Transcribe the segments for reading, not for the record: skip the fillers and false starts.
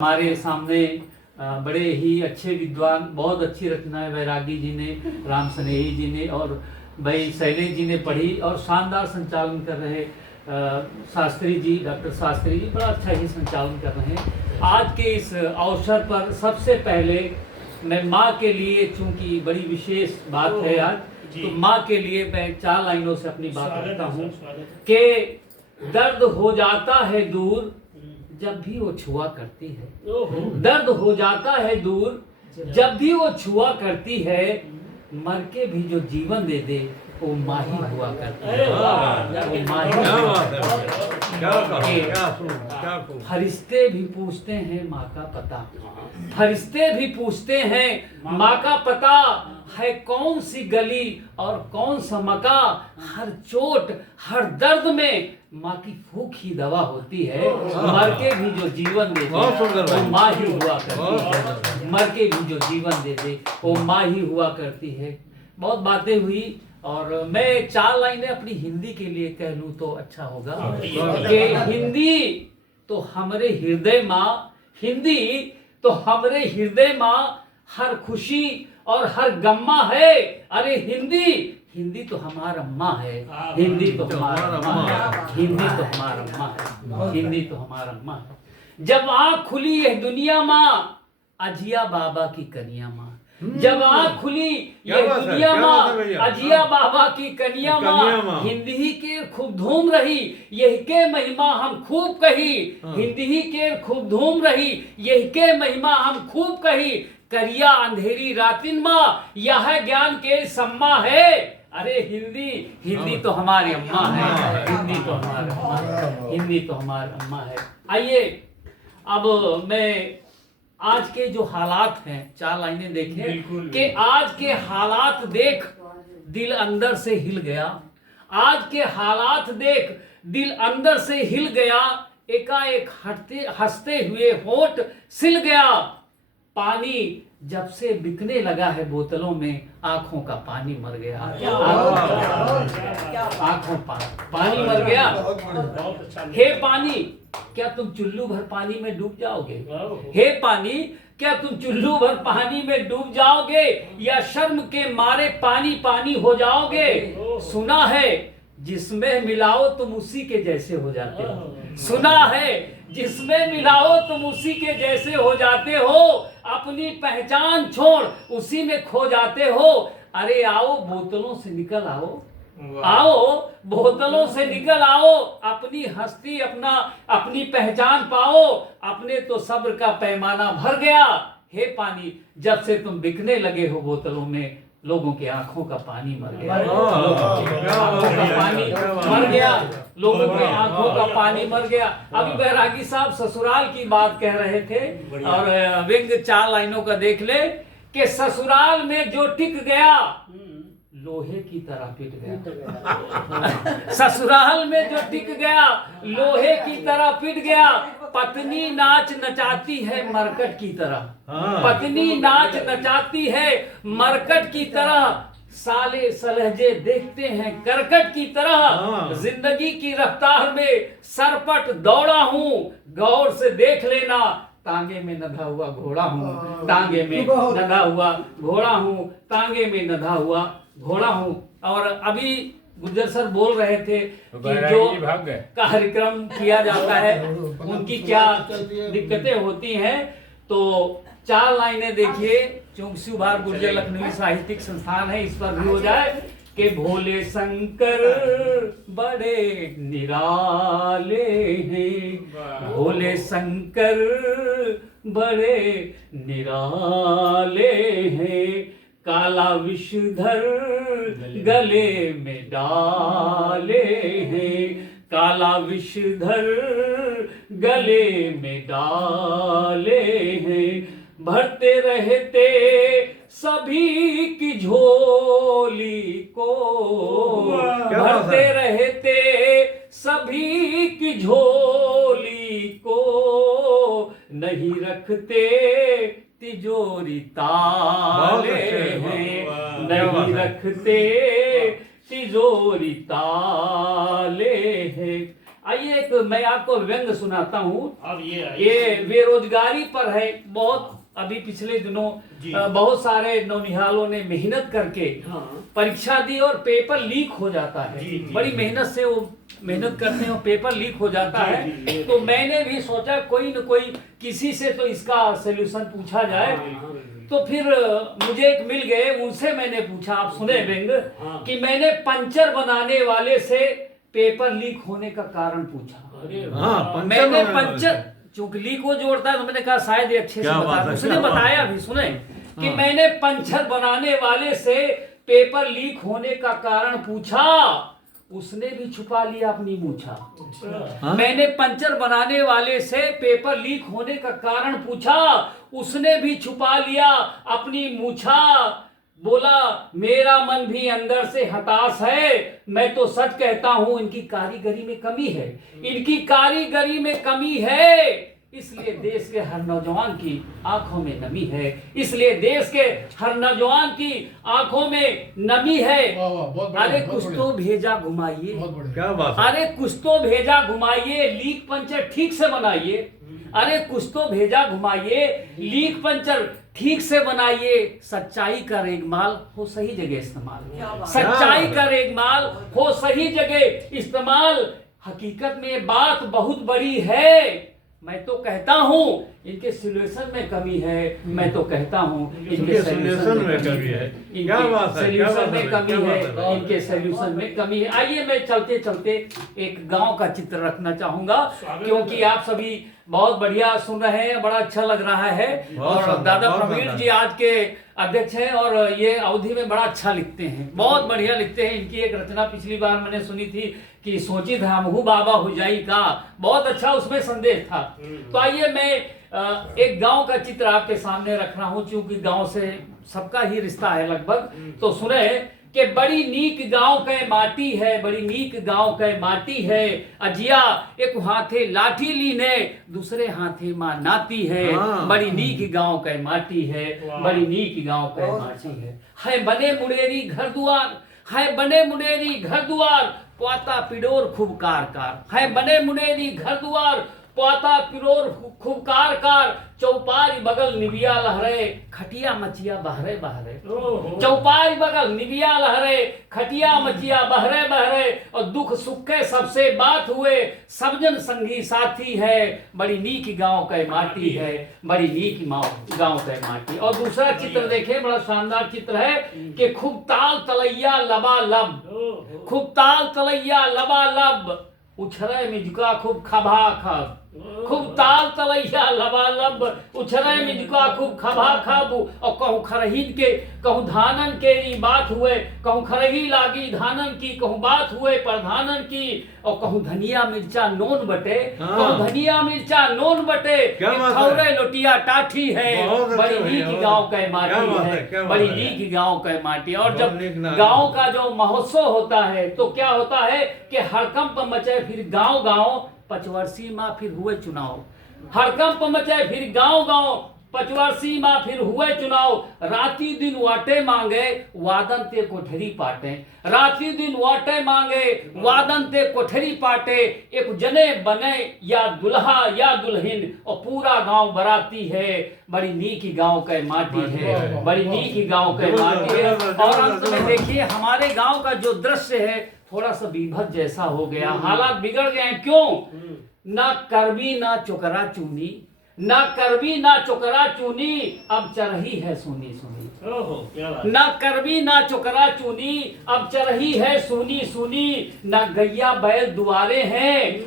हमारे सामने बड़े ही अच्छे विद्वान, बहुत अच्छी रचनाएं वैरागी जी ने, राम स्नेही जी ने और भाई शैलेश जी ने पढ़ी और शानदार संचालन कर रहे शास्त्री जी, डॉक्टर शास्त्री जी बड़ा अच्छा ही संचालन कर रहे हैं। आज के इस अवसर पर सबसे पहले मैं माँ के लिए, चूंकि बड़ी विशेष बात है आज, तो माँ के लिए मैं 4 लाइनों से अपनी बात रखता हूँ कि दर्द हो जाता है दूर जब भी वो छुआ करती है। दर्द हो जाता है दूर जब भी वो छुआ करती है। मर के भी जो जीवन दे दे वो माँ ही हुआ करती है। वो माँ ही हुआ करती है। फरिश्ते भी पूछते हैं माँ का पता, फरिश्ते भी पूछते हैं माँ का पता, है कौन सी गली और कौन सा मका। हर चोट हर दर्द में माँ की फूंक ही दवा होती है। मर के भी जो जीवन दे दे वो माँ ही हुआ करती है। मर के भी जो जीवन दे दे वो माँ ही हुआ करती है। बहुत बातें हुई और मैं 4 लाइनें अपनी हिंदी के लिए कह लूँ तो अच्छा होगा कि हिंदी तो हमरे हृदय माँ, हिंदी तो हमरे हृदय माँ, हर खुशी और हर गम्मा है। अरे हिंदी, हिंदी तो हमारा अम्मा है। हिंदी तो हमारा अम्मा है। हिंदी तो हमारा अम्मा है। हिंदी तो हमारा अम्मा है। जब आँख खुली यह दुनिया माँ, अजिया बाबा की कनिया माँ। जब आँख खुली यह दुनिया माँ, अजिया बाबा की कनिया माँ। हिंदी ही के खूब धूम रही यही के महिमा हम खूब कही। हिंदी ही के खूब धूम रही यही के महिमा हम खूब कही। करिया अंधेरी रातिन माँ, यह ज्ञान के सम्मा है। अरे हिंदी, हिंदी तो हमारी अम्मा है। हिंदी तो हमारी अम्मा है। हिंदी तो हमारी अम्मा है। आइए अब मैं आज के जो हालात हैं, 4 लाइनें देखें कि आज के हालात देख दिल अंदर से हिल गया। आज के हालात देख दिल अंदर से हिल गया। एकाएक हंसते हुए होंठ सिल गया। पानी जब से बिकने लगा है बोतलों में, आंखों का पानी मर गया। आंखों पानी मर गया। हे पानी, क्या तुम चुल्लू भर पानी में डूब जाओगे? हे पानी, क्या तुम चुल्लू भर पानी में डूब जाओगे या शर्म के मारे पानी पानी हो जाओगे? सुना है जिसमें मिलाओ तुम उसी के जैसे हो जाते हो। सुना है जिसमें मिलाओ तुम उसी के जैसे हो जाते हो। अपनी पहचान छोड़ उसी में खो जाते हो। अरे आओ बोतलों से निकल आओ, आओ बोतलों से निकल आओ। अपनी हस्ती अपनी पहचान पाओ। अपने तो सब्र का पैमाना भर गया। हे पानी, जब से तुम बिकने लगे हो बोतलों में, लोगों की आंखों का पानी मर गया। आंखों का पानी मर गया। लोगों की आंखों का पानी मर गया। अभी बैरागी साहब ससुराल की बात कह रहे थे और व्यंग 4 लाइनों का देख ले कि ससुराल में जो टिक गया लोहे की तरह पिट गया। ससुराल में जो टिक गया लोहे की तरह पिट गया। पत्नी नाच नचाती है मरकट की तरह। पत्नी नाच नचाती है मरकट की तरह। साले सलहजे देखते हैं करकट की तरह। जिंदगी की रफ्तार में सरपट दौड़ा हूँ, गौर से देख लेना। तांगे में नधा हुआ घोड़ा हूँ, तांगे में नधा हुआ घोड़ा हूँ, तांगे में नधा हुआ घोड़ा हूँ। और अभी गुज्जर सर बोल रहे थे कि जो कार्यक्रम किया जाता है उनकी क्या दिक्कतें होती हैं। तो 4 लाइनें देखिए, चूंकि शिवभार गुर्जर लखनवी साहित्यिक संस्थान है, इस पर भी हो जाए कि भोले शंकर बड़े निराले हैं। भोले शंकर बड़े निराले हैं। काला विषधर गले में डाले हैं। काला विषधर गले में डाले हैं। भरते रहते सभी की झोली को, भरते रहते सभी की झोली को। नहीं रखते तिजोरी ताले हैं, नहीं रखते तिजोरी ताले हैं। आइए एक मैं आपको व्यंग सुनाता हूँ। अब ये बेरोजगारी पर है। बहुत अभी पिछले दिनों बहुत सारे नौनिहालों ने मेहनत करके परीक्षा दी और पेपर लीक हो जाता है। बड़ी मेहनत से वो मेहनत करते हैं और पेपर लीक हो जाता है। तो मैंने भी सोचा कोई न कोई किसी से तो इसका सोल्यूशन पूछा जाए। तो फिर मुझे एक मिल गए, उनसे मैंने पूछा, आप सुने व्यंग, कि मैंने पंचर बनाने वाले से पेपर लीक होने का कारण पूछा। मैंने पंचर चूंकि लीक को जोड़ता है तो मैंने कहा शायद ये अच्छे से बता। उसने बताया भी, सुने, कि मैंने पंचर बनाने वाले से पेपर लीक होने का कारण पूछा, उसने भी छुपा लिया अपनी मूछा। मैंने पंचर बनाने वाले से पेपर लीक होने का कारण पूछा, उसने भी छुपा लिया अपनी मूछा। बोला मेरा मन भी अंदर से हताश है, मैं तो सच कहता हूं इनकी कारीगरी में कमी है, इनकी कारीगरी में कमी है, इसलिए देश के हर नौजवान की आंखों में नमी है, इसलिए देश के हर नौजवान की आंखों में नमी है। अरे कुछ तो भेजा घुमाइए, क्या बात, अरे कुछ तो भेजा घुमाइए, लीक पंचर ठीक से बनाइए। अरे कुछ तो भेजा घुमाइए, लीक पंचर ठीक से बनाइए। सच्चाई का रेगमाल हो सही जगह इस्तेमाल, सच्चाई का रेगमाल हो सही जगह इस्तेमाल। हकीकत में बात बहुत बड़ी है, मैं तो कहता हूँ इनके सोल्यूशन में कमी है, मैं तो कहता हूँ इनके सोल्यूशन में कमी है, क्या बात है, सोल्यूशन में कमी है, इनके सोल्यूशन में कमी है। आइए मैं चलते चलते एक गांव का चित्र रखना चाहूंगा, क्योंकि आप सभी बहुत बढ़िया सुन रहे हैं, बड़ा अच्छा लग रहा है। और दादा प्रवीण जी आज के अध्यक्ष हैं और ये अवधि में बड़ा अच्छा लिखते हैं, बहुत बढ़िया लिखते हैं। इनकी एक रचना पिछली बार मैंने सुनी थी कि सोची था हमहू बाबा हुजाई का, बहुत अच्छा उसमें संदेश था। तो आइए मैं एक गांव का चित्र आपके सामने रख रहा हूं, क्योंकि गांव से सबका ही रिश्ता है लगभग। तो सुने कि बड़ी नीक गांव के माटी है, बड़ी नीक गांव के माटी है, अजिया एक हाथे लाठी लीने, दूसरे हाथे माँ नाती है। बड़ी नीक गांव के माटी है, बड़ी नीक गांव के माटी है बने मुड़ेरी घर द्वार, है बने मुड़ेरी घर द्वार, पाता पिडोर खूब कार कार, है बने मुड़ेरी घर द्वार, पाता पिरोर खूब कार कार। चौपारी बगल निबिया लहरे, खटिया मचिया बहरे बहरे। चौपारी बगल निबिया लहरे, खटिया मचिया बहरे बहरे। और दुख सुख के सबसे बात हुए, सब जन संगी साथी है। बड़ी नीक गांव के माटी है, बड़ी नीक गांव के माटी। और दूसरा चित्र देखें, बड़ा शानदार चित्र है कि खूब ताल तलैया लबालब, खूब ताल तलैया लबालब, उछरे मिजुका खूब खभा खब, खूब ताल तलैया लबालब, उछरे मिजुका खूब खभा खब। और कहूँ खरहीन के कहूँ धानन के बात हुए, कहूँ खरही लागी धानन की, कहूँ बात हुए प्रधानन की। और कहूँ धनिया मिर्चा नोन बटे, कहूँ धनिया मिर्चा नोन बटे, खौरे लोटिया टाठी है। बड़ी नीक गांव के माटी है, बड़ी नीक गांव के माटी। और जब गांव का जो महोत्सव होता है तो क्या होता है कि हड़कंप मचे फिर गांव गांव, पचवर्षी माँ फिर हुए चुनाव। हड़कंप मचे फिर गांव गांव, पचवर्षी माँ फिर हुए चुनाव। राती दिन वाटे मांगे, वादन ते कोठरी पाटे, राती दिन वाटे मांगे, वादन ते कोठरी पाटे। एक जने बने या दुल्हा या दुल्हन, और पूरा गांव बराती है। बड़ी नीक गांव के माटी है, बड़ी नीक गांव के माटी है। और अंत में देखिए हमारे गांव का जो दृश्य है थोड़ा सा बीभत्स जैसा हो गया, हालात बिगड़ गए हैं। क्यों? ना करबी ना चोकरा चूनी, ना करबी ना चोकरा चूनी, अब चरही है सुनी सुनी। ना करबी ना चोकरा चूनी, अब चरही है सुनी सुनी। ना गैया बैल दुआरे हैं,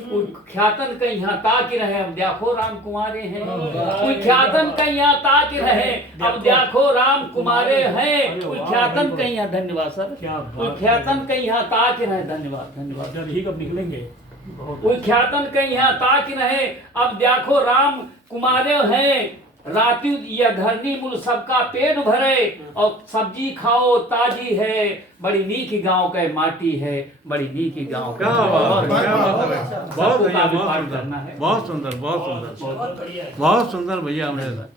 ख्यातन कहीं यहाँ ताक रहे, अब देखो राम कुमारे हैं। कोई ख्यातन कहीं यहाँ ताक रहे, अब देखो राम कुमारे हैं। कोई ख्यातन कहीं यहाँ, धन्यवाद सर, कोई ख्यातन कहीं यहाँ ताक रहे, धन्यवाद धन्यवाद, ठीक अब निकलेंगे। कोई ख्यातन कहीं यहाँ ताक रहे, अब देखो राम कुमारे हैं। राती यह धरनी मूल सबका पेट भरे, और सब्जी खाओ ताजी है। बड़ी नीक गांव के माटी है, बड़ी नीक गांव का। बहुत सुंदर, बहुत सुंदर, बहुत सुंदर, बहुत सुंदर भैया हमने